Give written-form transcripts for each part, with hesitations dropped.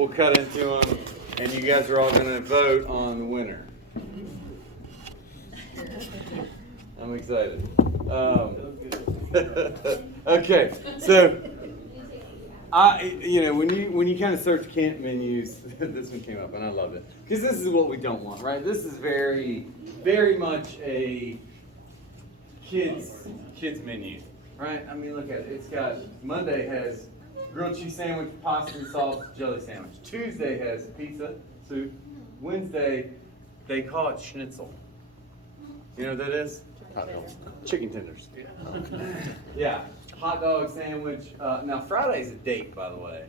we'll cut into them, and you guys are all going to vote on the winner. I'm excited. Okay, so when you kind of search camp menus, this one came up, and I love it because this is what we don't want, right? This is very, very much a kids menu, right? I mean, look at it. It's got Monday has grilled cheese sandwich, pasta and sauce, jelly sandwich. Tuesday has pizza, soup. Wednesday, they call it schnitzel. You know what that is? Chicken tenders. Yeah, hot dog sandwich. Now Friday's a date, by the way,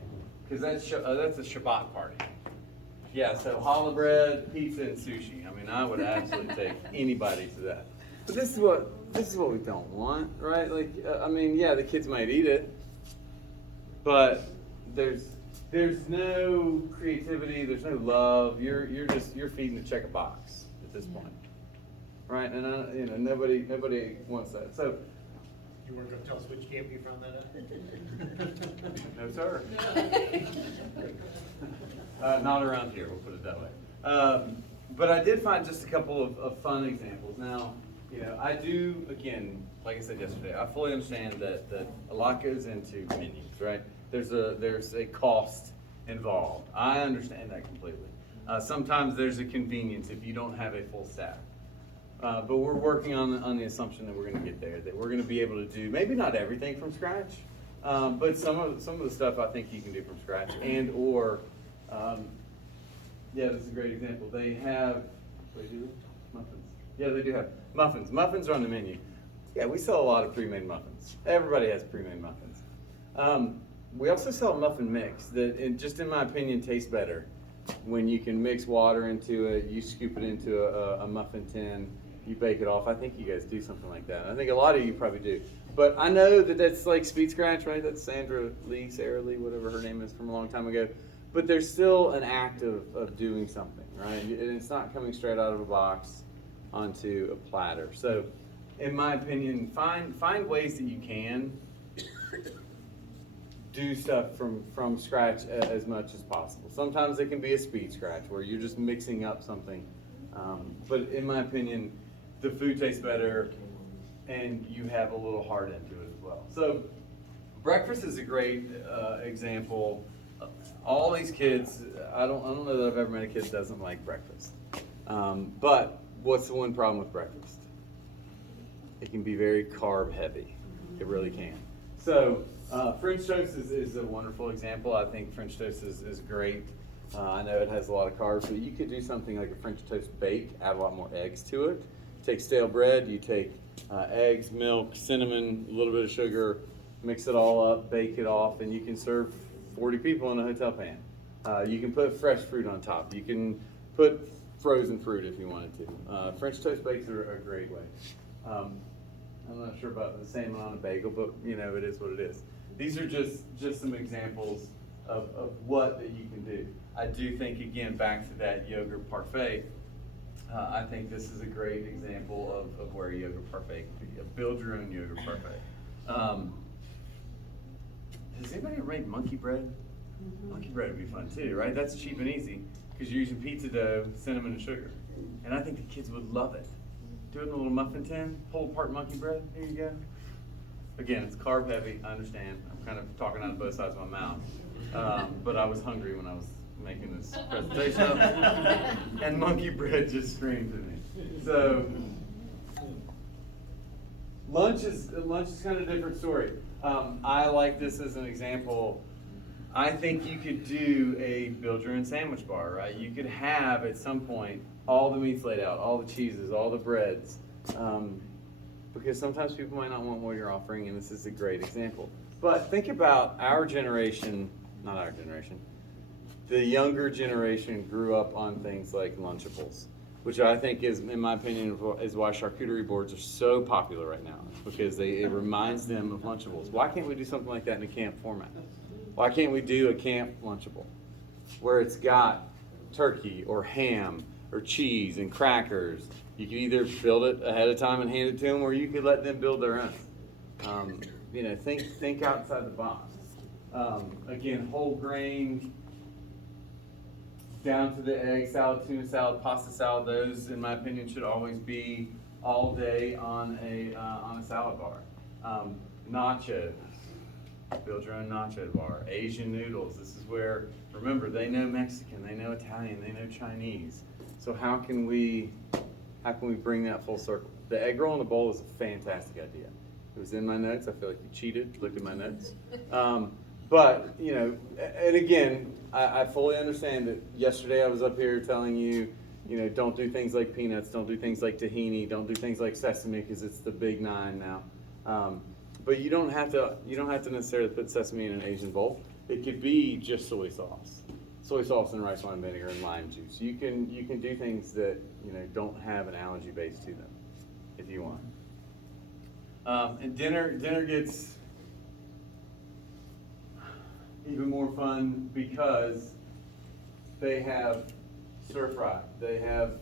because that's a Shabbat party. Yeah, so challah bread, pizza, and sushi. I mean, I would absolutely take anybody to that. But this is what we don't want, right? Like, I mean, yeah, the kids might eat it, but there's no creativity, there's no love. You're feeding to check a box at this point, right? And nobody wants that. So You weren't going to tell us which camp you found that at? no, sir. Not around here. We'll put it that way. But I did find just a couple of fun examples. Now, I do, again, like I said yesterday, I fully understand that a lot goes into menus, right? There's a cost involved. I understand that completely. Sometimes there's a convenience if you don't have a full staff. But we're working on the assumption that we're going to get there, that we're going to be able to do maybe not everything from scratch, but some of the stuff I think you can do from scratch, yeah, this is a great example. They have, muffins. Yeah, they do have muffins. Muffins are on the menu. Yeah, we sell a lot of pre-made muffins. Everybody has pre-made muffins. We also sell a muffin mix that, just in my opinion, tastes better when you can mix water into it, you scoop it into a muffin tin, you bake it off. I think you guys do something like that. I think a lot of you probably do. But I know that's like Speed Scratch, right? That's Sarah Lee, whatever her name is from a long time ago. But there's still an act of doing something, right? And it's not coming straight out of a box onto a platter. So, in my opinion, find ways that you can do stuff from scratch as much as possible. Sometimes it can be a speed scratch where you're just mixing up something. But in my opinion, the food tastes better and you have a little heart into it as well. So breakfast is a great example. All these kids, I don't know that I've ever met a kid that doesn't like breakfast. But what's the one problem with breakfast? It can be very carb heavy. It really can. So French toast is a wonderful example. I think French toast is great. I know it has a lot of carbs, but you could do something like a French toast bake, add a lot more eggs to it. Take stale bread, you take eggs, milk, cinnamon, a little bit of sugar, mix it all up, bake it off, and you can serve 40 people in a hotel pan. You can put fresh fruit on top. You can put frozen fruit if you wanted to. French toast bakes are a great way. I'm not sure about the salmon on a bagel, but it is what it is. These are just some examples of what that you can do. I do think, again, back to that yogurt parfait, I think this is a great example of where a yogurt parfait can be. Build your own yogurt parfait. Does anybody ever make monkey bread? Mm-hmm. Monkey bread would be fun too, right? That's cheap and easy because you're using pizza dough, cinnamon, and sugar. And I think the kids would love it. Do it in a little muffin tin, pull apart monkey bread, here you go. Again, it's carb heavy, I understand. I'm kind of talking out of both sides of my mouth. But I was hungry when I was making this presentation. And monkey bread just screamed at me. So, lunch is kind of a different story. I like this as an example. I think you could do a build your own sandwich bar, right? You could have at some point all the meats laid out, all the cheeses, all the breads, because sometimes people might not want what you're offering, and this is a great example. But think about our generation, not our generation, the younger generation grew up on things like Lunchables, which I think is, in my opinion, is why charcuterie boards are so popular right now, because it reminds them of Lunchables. Why can't we do something like that in a camp format? Why can't we do a camp Lunchable where it's got turkey or ham or cheese and crackers? You could either build it ahead of time and hand it to them, or you could let them build their own. Think outside the box. Again, whole grain down to the egg salad, tuna salad, pasta salad. Those, in my opinion, should always be all day on a salad bar. Nachos, build your own nacho bar. Asian noodles. This is where, remember, they know Mexican, they know Italian, they know Chinese. So how can we bring that full circle? The egg roll in a bowl is a fantastic idea. It was in my notes. I feel like you cheated. Look at my notes. But, you know, and again, I fully understand that yesterday I was up here telling you, you know, don't do things like peanuts, don't do things like tahini, don't do things like sesame because it's the big 9 now. But you don't have to necessarily put sesame in an Asian bowl. It could be just soy sauce and rice wine vinegar and lime juice. You can do things that, you know, don't have an allergy base to them if you want. And dinner gets even more fun because they have stir fry. They have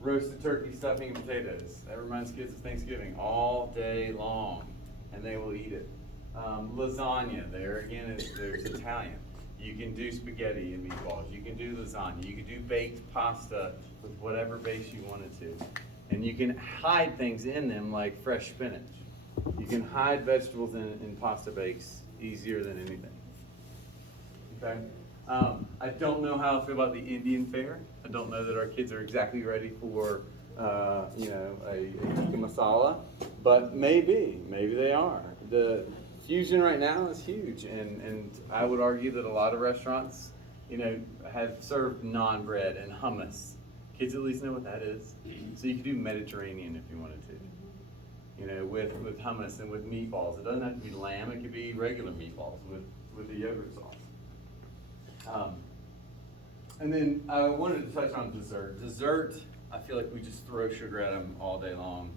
roasted turkey, stuffing, and potatoes. That reminds kids of Thanksgiving all day long, and they will eat it. Lasagna, there again, there's Italian. You can do spaghetti and meatballs. You can do lasagna. You can do baked pasta with whatever base you wanted to. And you can hide things in them like fresh spinach. You can hide vegetables in pasta bakes easier than anything. Okay? I don't know how I feel about the Indian fare. I don't know that our kids are exactly ready for, you know, a tikka masala, but maybe they are. The fusion right now is huge, and I would argue that a lot of restaurants, you know, have served naan bread and hummus. Kids at least know what that is. So you could do Mediterranean if you wanted to. You know, with hummus and with meatballs. It doesn't have to be lamb, it could be regular meatballs with the yogurt sauce. And then I wanted to touch on dessert. Dessert, I feel like we just throw sugar at them all day long.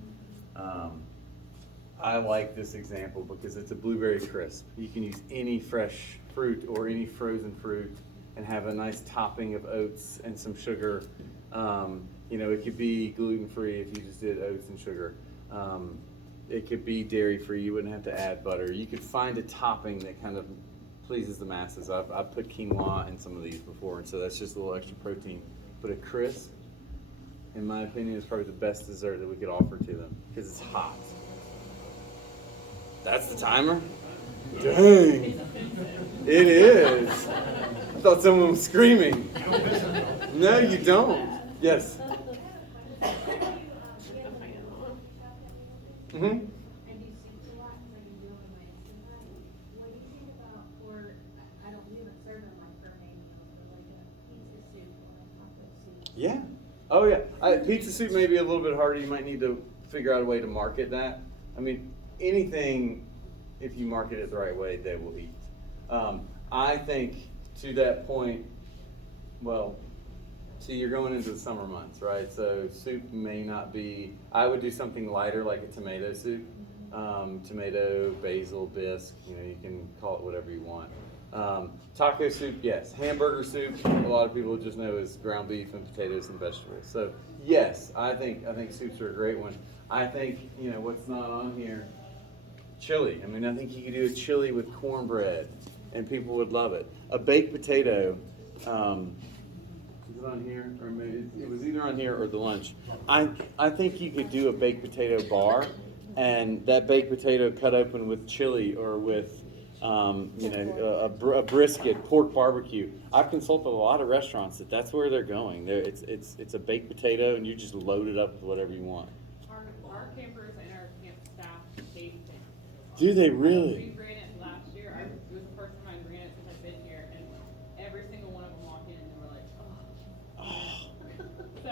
I like this example because it's a blueberry crisp. You can use any fresh fruit or any frozen fruit and have a nice topping of oats and some sugar. You know, it could be gluten-free if you just did oats and sugar. It could be dairy-free. You wouldn't have to add butter. You could find a topping that kind of pleases the masses. I've put quinoa in some of these before, and so that's just a little extra protein. But a crisp, in my opinion, is probably the best dessert that we could offer to them because it's hot. That's the timer? Dang. It is. I thought someone was screaming. No, you don't. Yes. Mm-hmm. I do soups a lot because I can do them in my instant pot. What do you think about for, I don't, we haven't served them like gourmet meals, but like a pizza soup or a taco soup? Yeah. Oh, yeah. Pizza soup may be a little bit harder. You might need to figure out a way to market that. I mean, anything, if you market it the right way, they will eat. I think to that point, well, see, you're going into the summer months, right? So soup may not be, I would do something lighter like a tomato soup. Tomato, basil, bisque, you know, you can call it whatever you want. Taco soup, yes. Hamburger soup, a lot of people just know is ground beef and potatoes and vegetables. So yes, I think soups are a great one. I think, you know, what's not on here, chili. I mean, I think you could do a chili with cornbread and people would love it. A baked potato, is it on here? Or maybe it was either on here or the lunch. I think you could do a baked potato bar, and that baked potato cut open with chili or with, you know, a brisket, pork barbecue. I've consulted a lot of restaurants that's where they're going. It's a baked potato, and you just load it up with whatever you want. Our campers and our camp staff hate it. Do they really? We ran it last year. It was the first time I ran it since I've been here, and every single one of them walked in and they were like, oh. So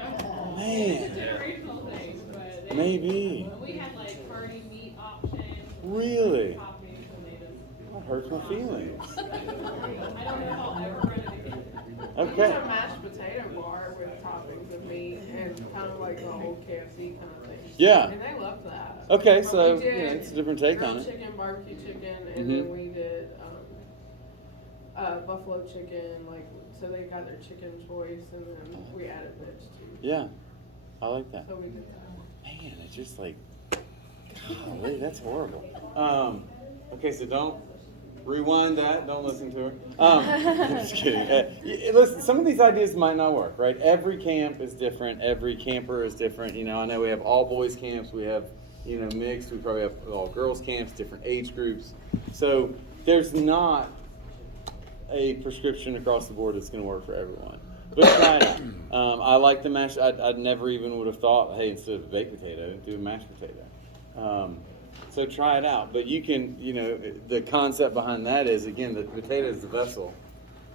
Man. it's a generational thing, but they, Maybe. we had like hearty meat options. Really? Toppings, and they just. That hurts my feelings. I don't know if I'll ever run it again. We Okay. did a mashed potato bar with toppings of meat and kind of like the whole KFC kind of thing. Yeah. And they loved that. Okay, But so we you did know, it's a different take on grilled it. chicken, barbecue chicken, and then Mhm. we did buffalo chicken. Like, so they got their chicken choice, and then we added veg too. Yeah, I like that. So we did that. Man, it's just like, golly, that's horrible. Okay, so Rewind that. Don't listen to her. Just kidding. Listen, some of these ideas might not work, right? Every camp is different. Every camper is different. You know, I know we have all boys camps. We have, you know, mixed. We probably have all girls camps, different age groups. So there's not a prescription across the board that's going to work for everyone. But try it out. I like the mashed. I'd never even would have thought, hey, instead of baked potato, do a mashed potato. So try it out. But you can, you know, the concept behind that is, again, the potato is the vessel.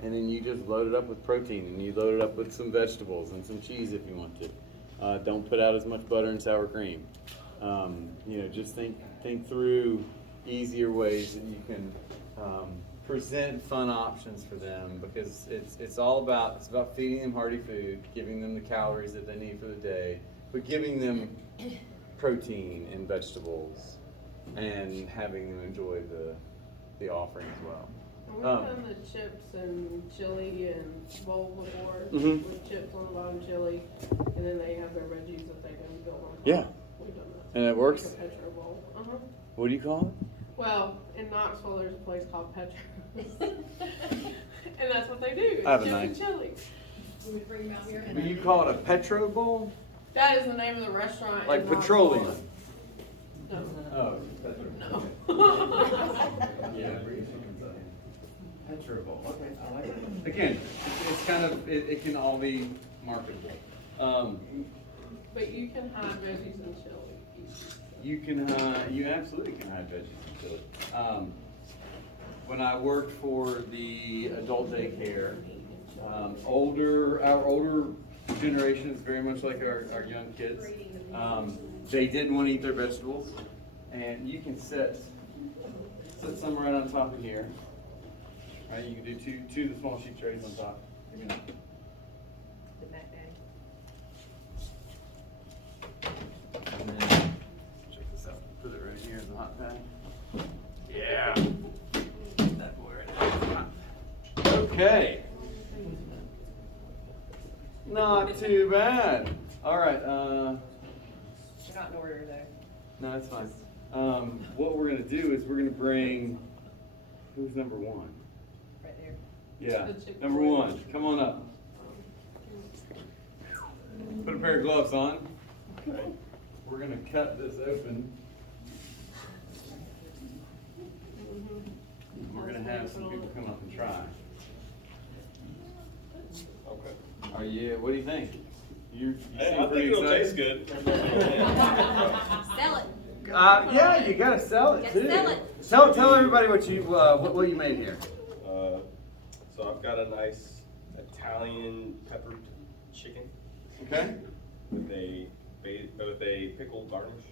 And then you just load it up with protein, and you load it up with some vegetables and some cheese if you want to. Don't put out as much butter and sour cream. You know, just think through easier ways that you can present fun options for them, because it's about feeding them hearty food, giving them the calories that they need for the day, but giving them protein and vegetables, and having them enjoy the offering as well. We've done the chips and chili and bowl before, Mhm. with chips on the bottom, chili, and then they have their veggies that they can build on top. Yeah. We've done that. And it works? Like a Petro bowl. What do you call it? Well, in Knoxville, there's a place called Petro. And that's what they do. I have a It's knife. chips and chili. We bring them out here. Will you call it a Petro Bowl? That is the name of the restaurant. Like in Knoxville. petroleum? No. Oh, No. yeah. Petro Bowl. Okay, I like it. Again, it's kind of, it can all be marketable. But you can hide veggies and chili. You absolutely can hide veggies and chili. When I worked for the adult daycare, our older generation is very much like our young kids. They didn't want to eat their vegetables, and you can set some right on top of here. Right, you can do two of the small sheet trays on top. Give me that. And then, check this out. Put it right here in the hot pan. Yeah. That boy right there. Okay. Not too bad. All right. Not in order though. No, that's fine. What we're gonna do is we're gonna bring. Who's number one? Right there. Yeah, The Chick-fil-A. number one. Come on up. Put a pair of gloves on. We're gonna cut this open. We're gonna have some people come up and try. Okay. Are you? What do you think? You Hey, seem I pretty think it'll taste excited. good. Sell it. Yeah, you gotta sell it Gotta too. sell it. Tell everybody what you made here. So I've got a nice Italian peppered chicken Okay. with a pickled garnish.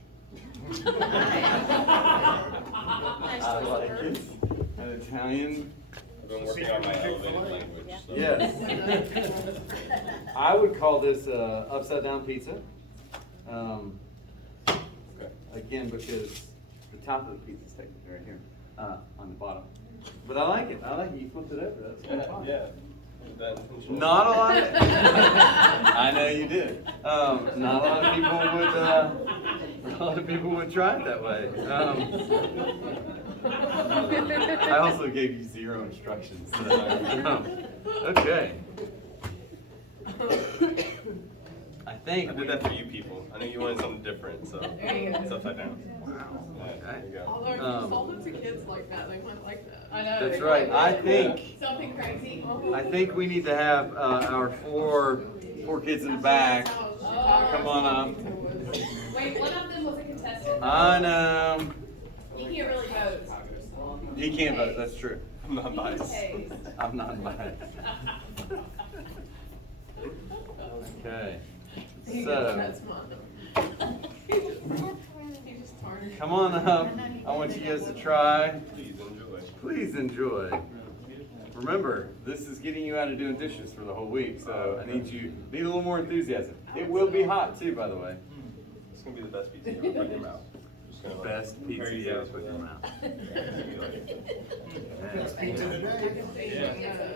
I like it. An Italian. I've been working on my elevated language. So. Yes. I would call this upside down pizza. Okay. Again, because the top of the pizza is technically right here, on the bottom. But I like it. You flipped it over. That's kind of fun. Yeah. Not a lot. I know you did. Not a lot of people would try it that way. I also gave you 0 instructions. Okay. I think I did that for you people. I knew you wanted something different, so There you go. it's upside down. Wow. Yeah, Okay. there you go. Although if you sold it to kids like that, they might like that. I know. That's they right. like I that. think Something crazy. I think we need to have our four kids in the back. Come on up. Wait, one of them was a contestant. I know. He can't really vote. He can't vote. That's true. I'm not biased. Okay. I'm not biased. Okay. So, That's mine. He just tarnished. come on up. I want you guys to try. Please enjoy. Please enjoy. Remember, this is getting you out of doing dishes for the whole week, so I need a little more enthusiasm. It will be hot too, by the way. It's gonna be the best pizza you ever put in your mouth. Just gonna, like, Best pizza prepare you ever guys put in your for mouth. that. Best pizza today.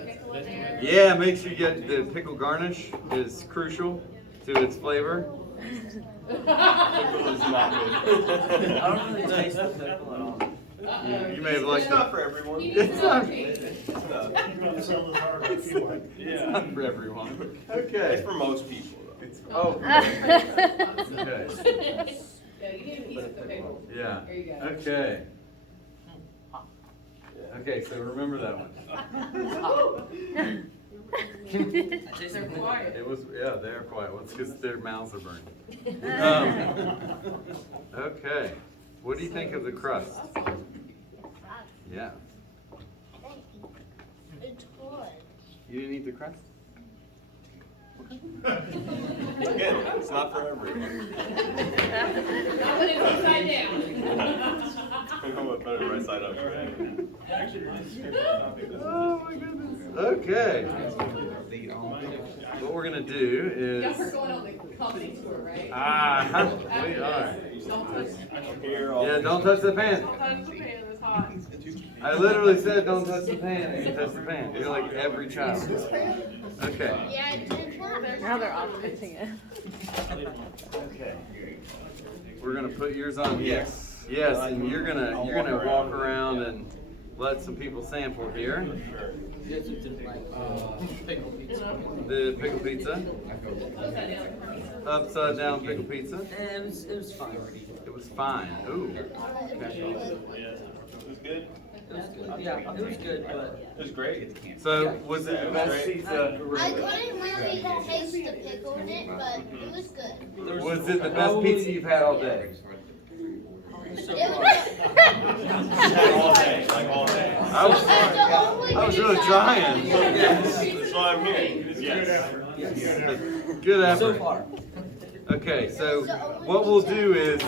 Pickle in there. Yeah, make sure you get the pickle garnish is crucial to its flavor. Pickle is not good. I don't really taste the pickle at all. You may have liked It's not it. for everyone. He It's needs another not- piece. It's not. You want to sell this hard if you want. It's Yeah. not for everyone. It's Okay. for most people though. It's, oh. Okay. Yeah, you need a piece of the pickle. Yeah. There you go. Okay. Okay, so remember that one. They're quiet. It was, yeah, they're quiet. Well, it's because their mouths are burned. Okay. What do you think of the crust? Yeah. It's good. You didn't eat the crust? Again, it's not for everyone. Not when it's upside down. You know what, better right side up, right? Oh my goodness. Okay. What we're gonna do Y'all is. are going on the company tour, right? Ah, we are. Don't touch, Here, all. Yeah, don't touch the pan. don't touch the pan, it's hot. I literally said don't touch the pan, and you touch the pan. You're like every child. Okay. Yeah, it did not. Now they're all touching it. Okay. We're gonna put yours on here. Yes. Yes, and you're gonna walk around and let some people sample here. The pickle pizza. Upside down pickle pizza. It was fine. It was fine. Ooh. Okay. It was good. It was good. Yeah, it was good, but It was great. So was it the best pizza? I couldn't really taste the pickle in it, but it was good. Was it the best pizza you've had all day? so It far. All was day, like all day. I was really trying. That's what I'm hearing, is yes. Good effort. So far. Okay, so what we'll do is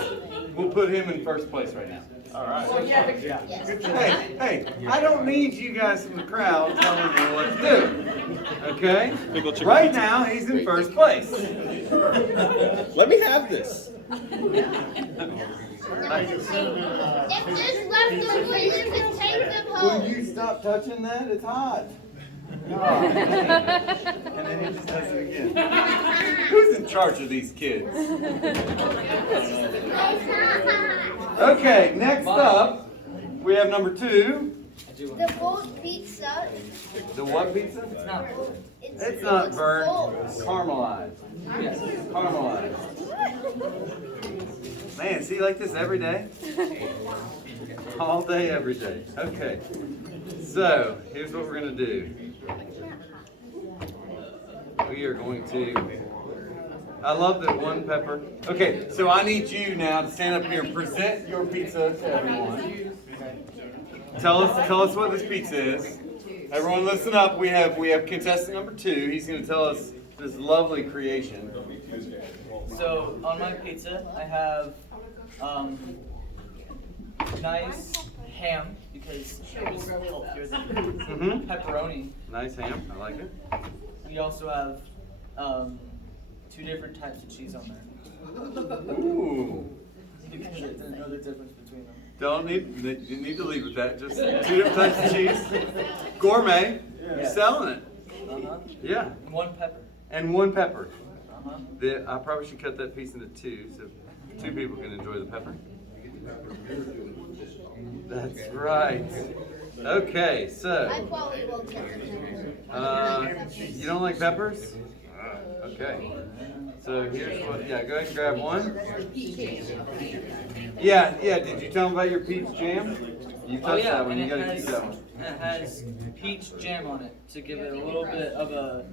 we'll put him in first place right now. All right. Hey, hey, I don't need you guys from the crowd telling me what to do. Okay? Pickle chicken Right pizza. now, he's in first place. Let me have this. If there's leftover, you can take them Will home. you stop touching that? It's hot. Oh. And then he just does it again. Who's in charge of these kids? Okay, next up, we have number 2. The bold pizza. The what pizza? It's not. It's not burnt. bold. It's caramelized. Yes. Caramelized. Man, see like this every day? All day, every day. Okay. So, here's what we're going to do. We are going to... I love that one pepper. Okay, so I need you now to stand up here and present your pizza to everyone. Tell us what this pizza is. Everyone listen up. We have contestant number 2. He's going to tell us this lovely creation. So on my pizza, I have nice ham because it was healthier than Mm-hmm. pepperoni. Nice ham. I like it. We also have 2 different types of cheese on there Ooh. because I didn't know the difference between them. You need to leave with that. Just 2 different types of cheese. Gourmet. You're selling it. Uh-huh. Yeah. And 1 pepper. And 1 pepper. Uh-huh. I probably should cut that piece into 2 so 2 people can enjoy the pepper. That's right. Okay, I so probably won't get the you don't like peppers? Okay. So here's what. Yeah, go ahead and grab 1. Yeah. Did you tell them about your peach jam? You touched that one. You and gotta keep that one. it has peach jam on it to give it a little bit of a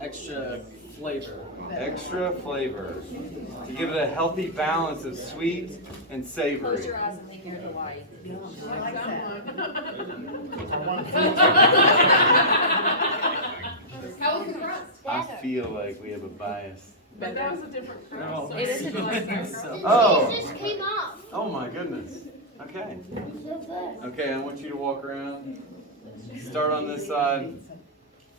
extra flavor. Extra flavor to give it a healthy balance of sweet and savory. Close your eyes and think you're in Hawaii. How was the crust? I feel like we have a bias. But that was a different crust. It is a different The Oh. cheese just came off. Oh my goodness. Okay. So good. Okay, I want you to walk around. Start on this side.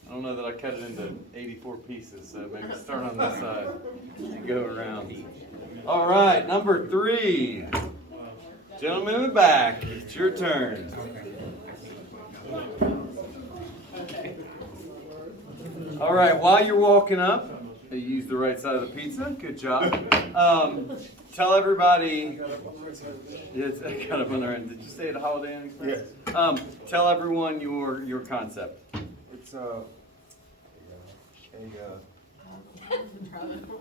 I don't know that I cut it into 84 pieces, so maybe start on this side and go around. All right, number 3. Gentleman in the back, it's your turn. All right, while you're walking up, You used the right side of the pizza. Good job. Tell everybody. It's kind of on the right. Did you say it Holiday Inn Express? Yes. Tell everyone your concept. It's a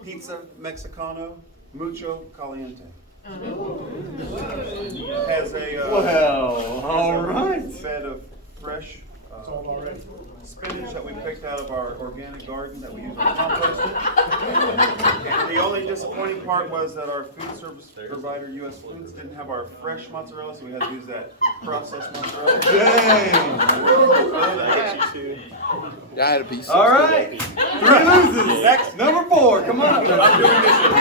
pizza Mexicano mucho caliente. It has a Well, all right. bed of fresh It's all already. spinach that we picked out of our organic garden that we use on composting. And the only disappointing part was that our food service provider, US Foods, didn't have our fresh mozzarella, so we had to use that processed mozzarella. Dang. Yeah, I had a piece. All right. 3 loses. Next, number 4. Come on up. I'm doing dishes.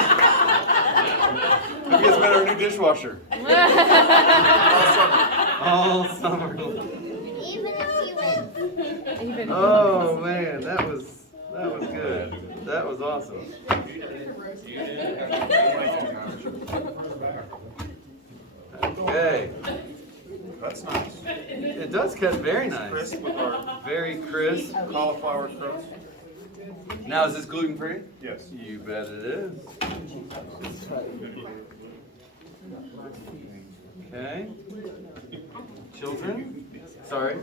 Who gets better our new dishwasher? All summer. Even if you win. Oh man, that was good. That was awesome. Okay. That's nice. It does cut very nice. Crisp with our Very crisp. cauliflower crust. Now is this gluten free? Yes. You bet it is. Okay. Children? Sorry,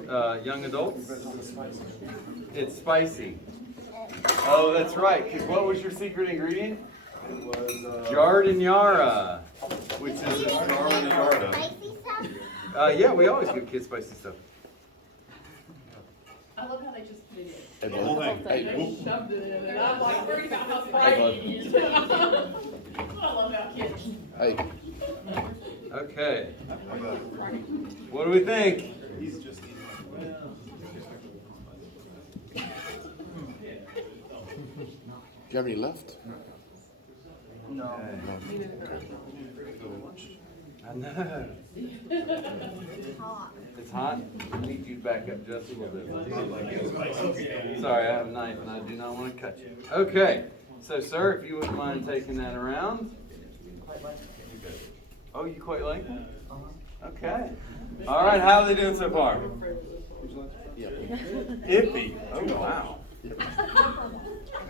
young adults? It's spicy. Oh, that's right, because what was your secret ingredient? It was Jardinara, which is a Jardinara. Spicy stuff? yeah, we always give kids spicy stuff. I love how they just put it Hey, The whole bud. thing. in. They shoved it in, and I'm like worried about how Hey, spicy it is. I love how kids. Hey, Okay, what do we think? He's just. do you have any left? No. I know. It's hot. I need you to back up just a little bit. Sorry, I have a knife and I do not want to cut you. Okay, so sir, if you wouldn't mind taking that around. Oh, you quite like it? Okay. All right, how are they doing so far? Yeah. Iffy. Oh, wow.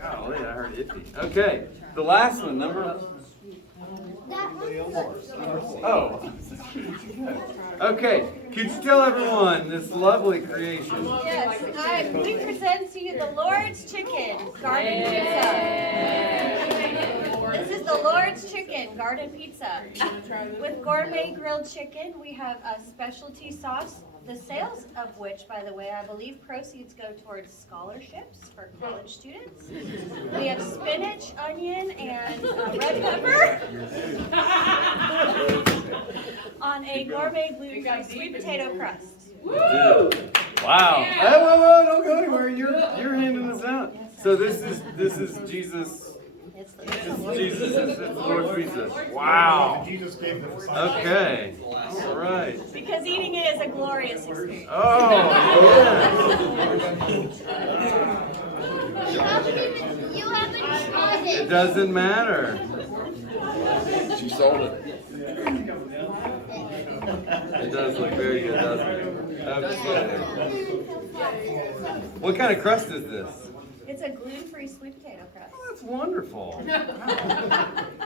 Golly, I heard iffy. Okay, the last one, number. That one? Oh. Okay, could you tell everyone this lovely creation? Yes, we present to you the Lord's Chicken Garden Pizza. This is the Lord's Chicken Garden Pizza. With gourmet grilled chicken, we have a specialty sauce, the sales of which, by the way, I believe proceeds go towards scholarships for college students. We have spinach, onion, and red pepper on a gourmet gluten-free sweet potato crust. Wow. Hey, whoa, don't go anywhere. You're handing this out. So this is Jesus. It's the Jesus is the Lord's pizza. Wow. Jesus gave them. Okay. All right. Because eating it is a glorious experience. Oh, You haven't tried yeah. It it. doesn't matter. She sold it. It does look very good, doesn't it? Okay. What kind of crust is this? It's a gluten-free sweet potato crust. Oh, that's wonderful.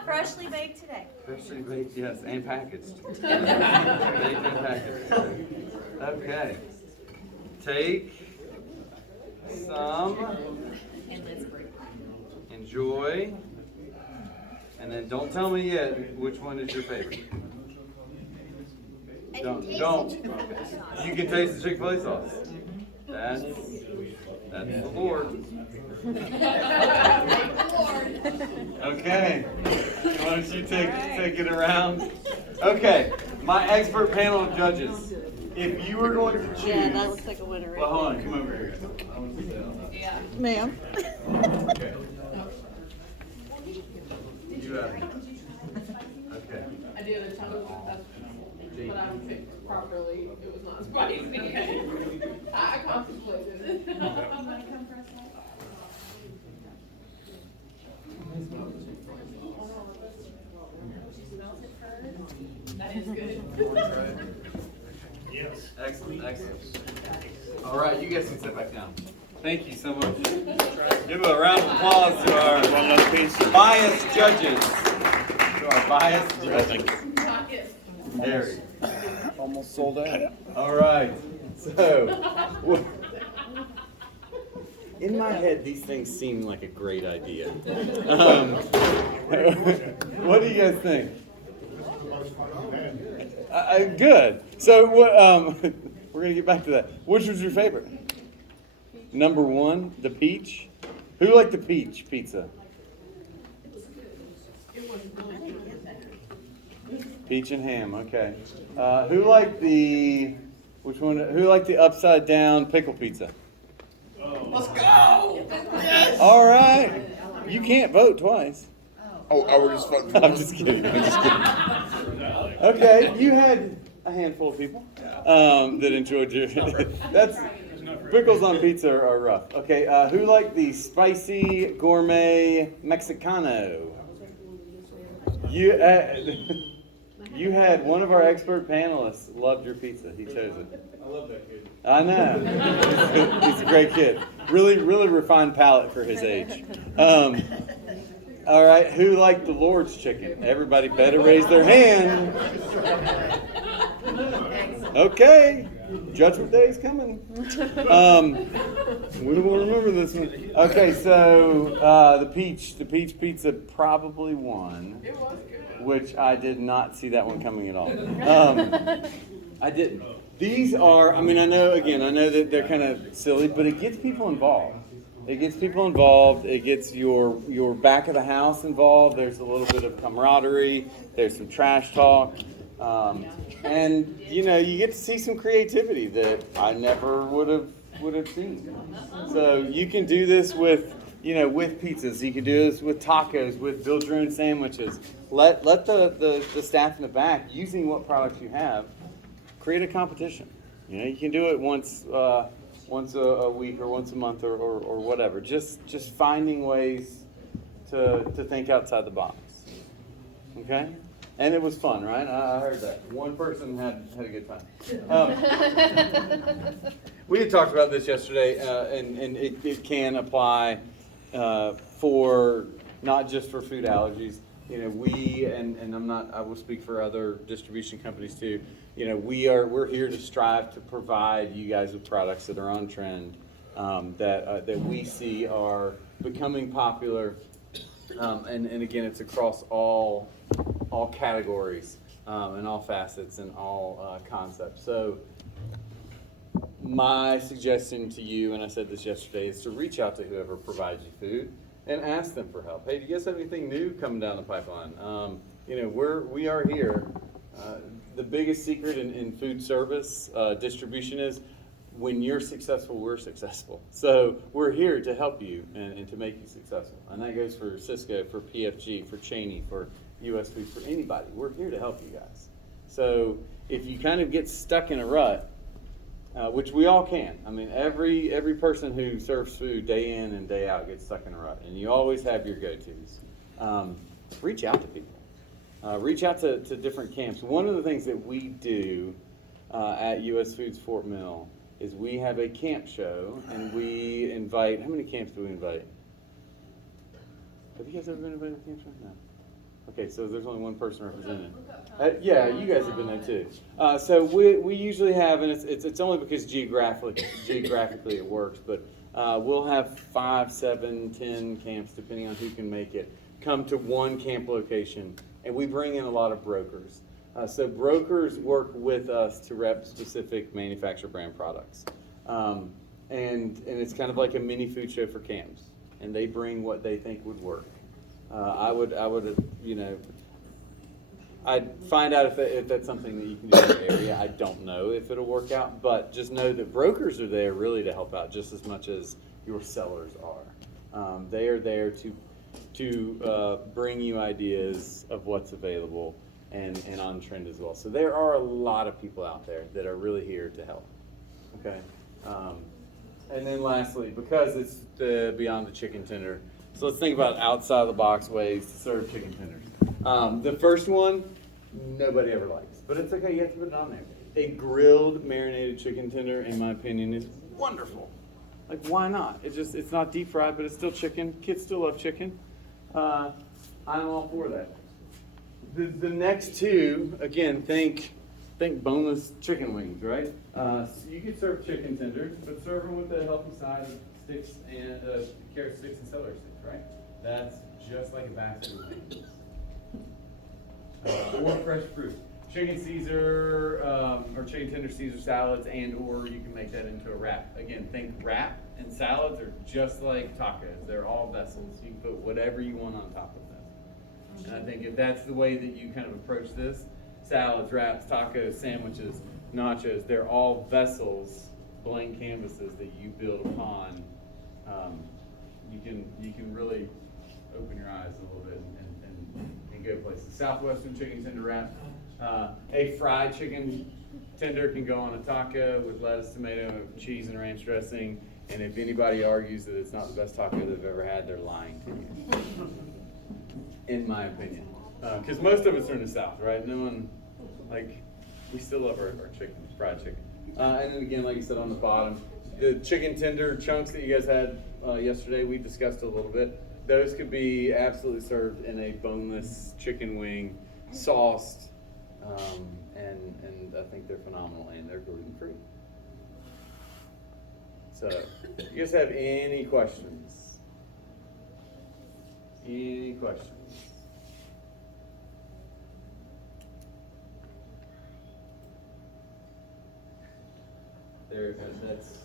Freshly baked today. Freshly baked, yes, and packaged. Baked and packaged. Okay. Take some. Enjoy. And then don't tell me yet which one is your favorite. Don't. You can taste the Chick-fil-A sauce. That's the Lord. Okay. Why don't you take it around? Okay. My expert panel of judges. If you were going to choose. Yeah, that looks like a winner. Well, hold on. Come over here. I want to see that. Yeah. Ma'am. Okay. You have it. Okay. I did a ton of stuff, but I picked properly. It was not spicy. I contemplated it. That is good. Yes. Excellent. All right, you guys can sit back down. Thank you so much. Give a round of applause to our biased judges. To our biased judges. Harry. Almost sold out. All right. So, in my head, these things seem like a great idea. What do you guys think? Good. So, we're gonna get back to that. Which was your favorite? Number one, the peach. Who liked the peach pizza? Peach and ham. Okay. Who liked the? Which one? Who liked the upside down pickle pizza? Let's go! Yes! All right. You can't vote twice. Oh, I was just fucking. I'm just kidding. I'm just kidding. Okay, you had a handful of people that enjoyed your. That's pickles on pizza are rough. Okay, who liked the spicy gourmet Mexicano? You you had one of our expert panelists loved your pizza. He chose it. I love that kid. I know. He's a great kid. Really refined palate for his age. All right, who liked the Lord's chicken? Everybody better raise their hand. Okay, Judgment Day is coming. We don't want to remember this one. Okay, so the peach pizza probably won, which I did not see that one coming at all. I didn't. These are, I know that they're kind of silly, but it gets people involved. It gets people involved. It gets your back of the house involved. There's a little bit of camaraderie. There's some trash talk. And you get to see some creativity that I never would have seen. So you can do this with pizzas. You can do this with tacos, with build your own sandwiches. Let the staff in the back, using what products you have, create a competition. You can do it once a week or once a month or whatever. Just finding ways to think outside the box. Okay? And it was fun, right? I heard that. One person had a good time. We had talked about this yesterday, and it can apply for not just for food allergies. We and I will speak for other distribution companies too. We're here to strive to provide you guys with products that are on trend, that we see are becoming popular, and again, it's across all categories, and all facets and all concepts. So my suggestion to you, and I said this yesterday, is to reach out to whoever provides you food and ask them for help. Hey, do you guys have anything new coming down the pipeline? We are here. The biggest secret in food service distribution is when you're successful, we're successful. So we're here to help you and to make you successful. And that goes for Cisco, for PFG, for Cheney, for US Food, for anybody. We're here to help you guys. So if you kind of get stuck in a rut, which we all can. Every person who serves food day in and day out gets stuck in a rut. And you always have your go-tos. Reach out to people. Reach out to different camps. One of the things that we do at US Foods Fort Mill is we have a camp show, and we invite, how many camps do we invite? Have you guys ever been invited to camp show? No. Okay, so there's only one person represented. Yeah, you guys have been there too. So we usually have, and it's only because geographically it works, but we'll have 5, 7, 10 camps, depending on who can make it, come to one camp location, and we bring in a lot of brokers. So brokers work with us to rep specific manufacturer brand products. And it's kind of like a mini food show for camps, and they bring what they think would work. I'd find out if that's something that you can do in your area. I don't know if it'll work out, but just know that brokers are there really to help out just as much as your sellers are. They are there to bring you ideas of what's available and on trend as well. So there are a lot of people out there that are really here to help. Okay. And then lastly, because it's beyond the chicken tender, so let's think about outside the box ways to serve chicken tenders. The first one, nobody ever likes, but it's okay, you have to put it on there. A grilled marinated chicken tender, in my opinion, is wonderful. Like, why not? It's not deep fried, but it's still chicken. Kids still love chicken. I'm all for that. The next two, again, think boneless chicken wings, right? So you could serve chicken tenders, but serve them with a healthy side of sticks and carrot sticks and celery sticks, right? That's just like a basket of wings. Or fresh fruit. Chicken Caesar, or chicken tender Caesar salads, and or you can make that into a wrap. Again, think wrap and salads are just like tacos. They're all vessels. You can put whatever you want on top of them. And I think if that's the way that you kind of approach this, salads, wraps, tacos, sandwiches, nachos, they're all vessels, blank canvases that you build upon. You can really open your eyes a little bit and go places. Southwestern chicken tender wrap. A fried chicken tender can go on a taco with lettuce, tomato, cheese, and ranch dressing. And if anybody argues that it's not the best taco they've ever had, they're lying to you. In my opinion. Because most of us are in the South, right? No one, we still love our chicken, fried chicken. And then again, like you said, on the bottom, the chicken tender chunks that you guys had yesterday, we discussed a little bit. Those could be absolutely served in a boneless chicken wing, sauced, and I think they're phenomenal, and they're gluten-free. So, you guys have any questions? Any questions? That's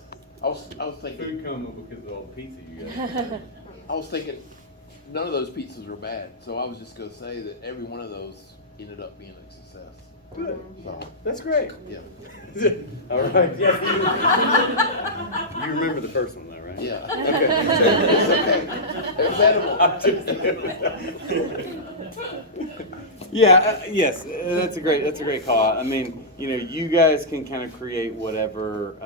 I was thinking, food coma because of all the pizza you guys. I was thinking, none of those pizzas were bad, so I was just gonna say that every one of those ended up being a success. Good. So, That's great. yeah, All right. Yes. You remember the first one though, right? yeah. Okay. It's edible. Yeah. Yes. That's a great call. I mean, you guys can kind of create whatever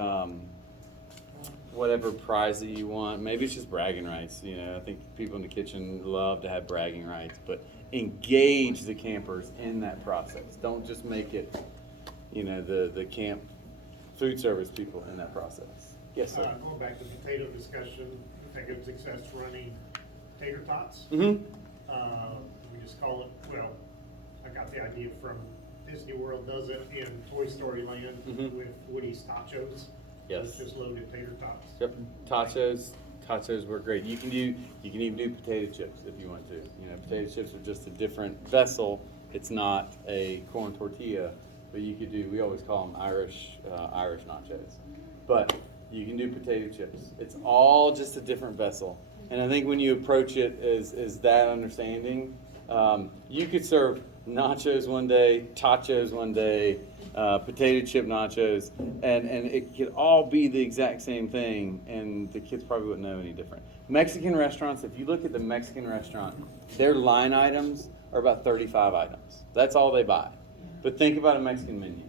prize that you want. Maybe it's just bragging rights. I think people in the kitchen love to have bragging rights, but engage the campers in that process. Don't just make it, the camp food service people in that process. Yes, sir. Going back to the potato discussion, I think it was success running tater tots. Mm-hmm. We just call it, I got the idea from Disney World does it in Toy Story Land with Woody's Tachos. Yes. It's just loaded tater tots. Yep. Tachos work great. You can even do potato chips if you want to. Potato chips are just a different vessel. It's not a corn tortilla, but you could do. We always call them Irish nachos, but you can do potato chips. It's all just a different vessel. And I think when you approach it as that understanding, you could serve nachos one day, tachos one day, potato chip nachos, and it could all be the exact same thing, and the kids probably wouldn't know any different. Mexican restaurants, if you look at the Mexican restaurant, their line items are about 35 items. That's all they buy. But think about a Mexican menu.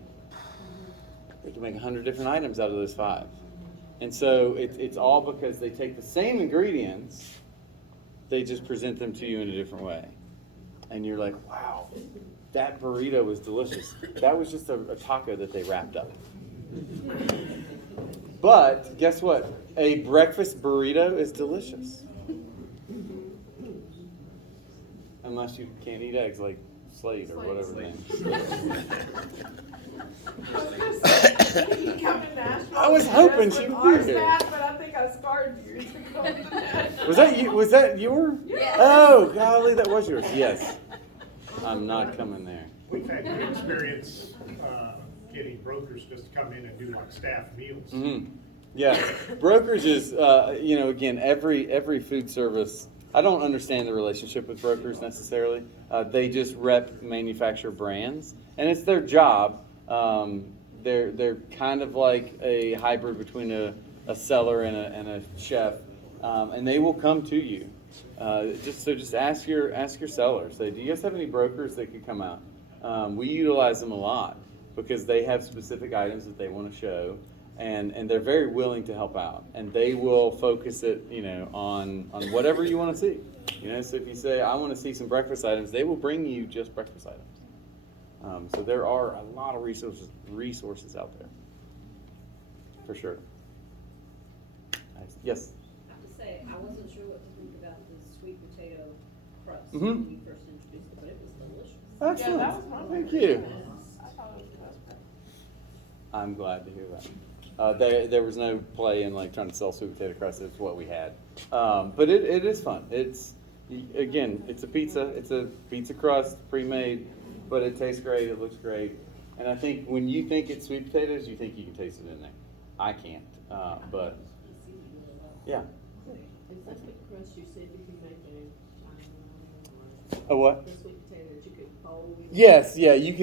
They can make 100 different items out of those 5. And so it's all because they take the same ingredients, they just present them to you in a different way. And you're like, wow, that burrito was delicious. That was just a taco that they wrapped up. But guess what? A breakfast burrito is delicious. Unless you can't eat eggs like Slade or whatever the name is. I was gonna say, you come to Nashville. I was hoping she would be here. But I think I scarred you to come to Nashville. Was that you? Was that your? Yes. Oh, golly, that was yours. Yes. I'm not coming there. We've had good experience getting brokers just to come in and do like staff meals. Mm-hmm. Yeah, brokerage is, again, every food service. I don't understand the relationship with brokers necessarily. They just manufacture brands, and it's their job. They're kind of like a hybrid between a seller and a chef, and they will come to you. Just ask your seller. Say, do you guys have any brokers that could come out? We utilize them a lot because they have specific items that they want to show, and they're very willing to help out, and they will focus it, on whatever you want to see. So if you say, I want to see some breakfast items, they will bring you just breakfast items. So there are a lot of resources out there, for sure. Yes? I have to say, I wasn't sure what to think about the sweet potato crust Mhm. when you first introduced it, but it was delicious. Excellent. Yeah, that was my Thank favorite. you. I thought it was great. I'm glad to hear that. There was no play in like trying to sell sweet potato crust. It's what we had. But it is fun. Again, it's a pizza. It's a pizza crust, pre-made, but it tastes great. It looks great. And I think when you think it's sweet potatoes, you think you can taste it in there. I can't. But yeah. Is that the crust you said you could make A what? the sweet potato that you could fold? Yes, yeah, you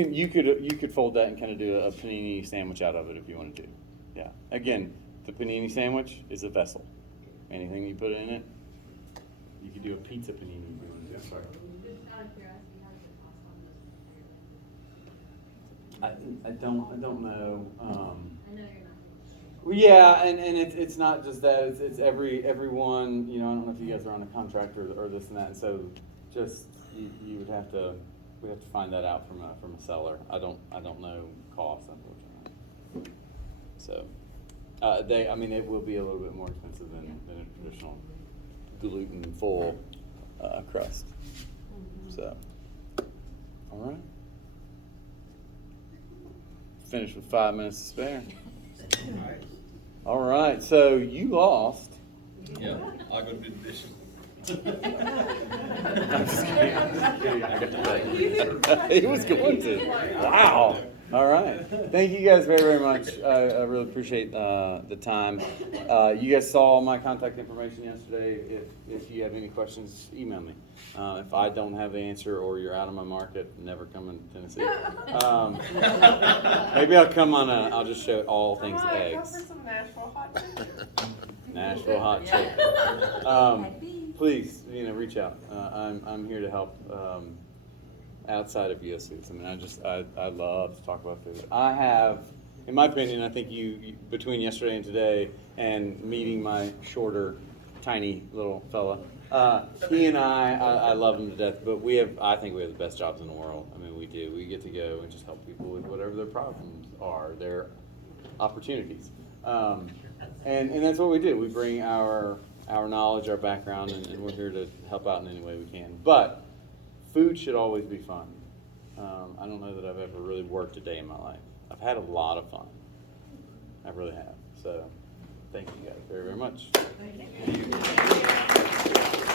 could fold that and kind of do a panini sandwich out of it if you wanted to. Yeah. Again, the panini sandwich is a vessel. Anything you put in it, you could do a pizza panini if you wanted to. Sorry. Just out of curiosity, how does it cost on those? I don't know. I know you're not. Well, yeah, and it's not just that. It's everyone. You know, I don't know if you guys are on a contract or this and that. And so, just you would have to. We have to find that out from a seller. I don't know cost, unfortunately. So, it will be a little bit more expensive than a traditional gluten full crust. So, all right. Finished with 5 minutes to spare. All right, so you lost. Yeah, I'll go do the dishes. I'm just kidding. I got to play. He was going to. Wow. All right. Thank you guys very, very much. I really appreciate the time. You guys saw my contact information yesterday. If you have any questions, email me. If I don't have the answer or you're out of my market, never come in Tennessee. Maybe I'll come on I'll just show all things Come eggs. for some Nashville hot chicken. Nashville hot chicken. Please, reach out. I'm here to help outside of US Foods. I love to talk about food. I have, in my opinion, I think you between yesterday and today, and meeting my shorter, tiny little fella, he and I love him to death. But I think we have the best jobs in the world. We do. We get to go and just help people with whatever their problems are, their opportunities. And that's what we do. We bring our knowledge, our background, and we're here to help out in any way we can. But food should always be fun. I don't know that I've ever really worked a day in my life. I've had a lot of fun. I really have. So thank you guys very, very much. Thank you.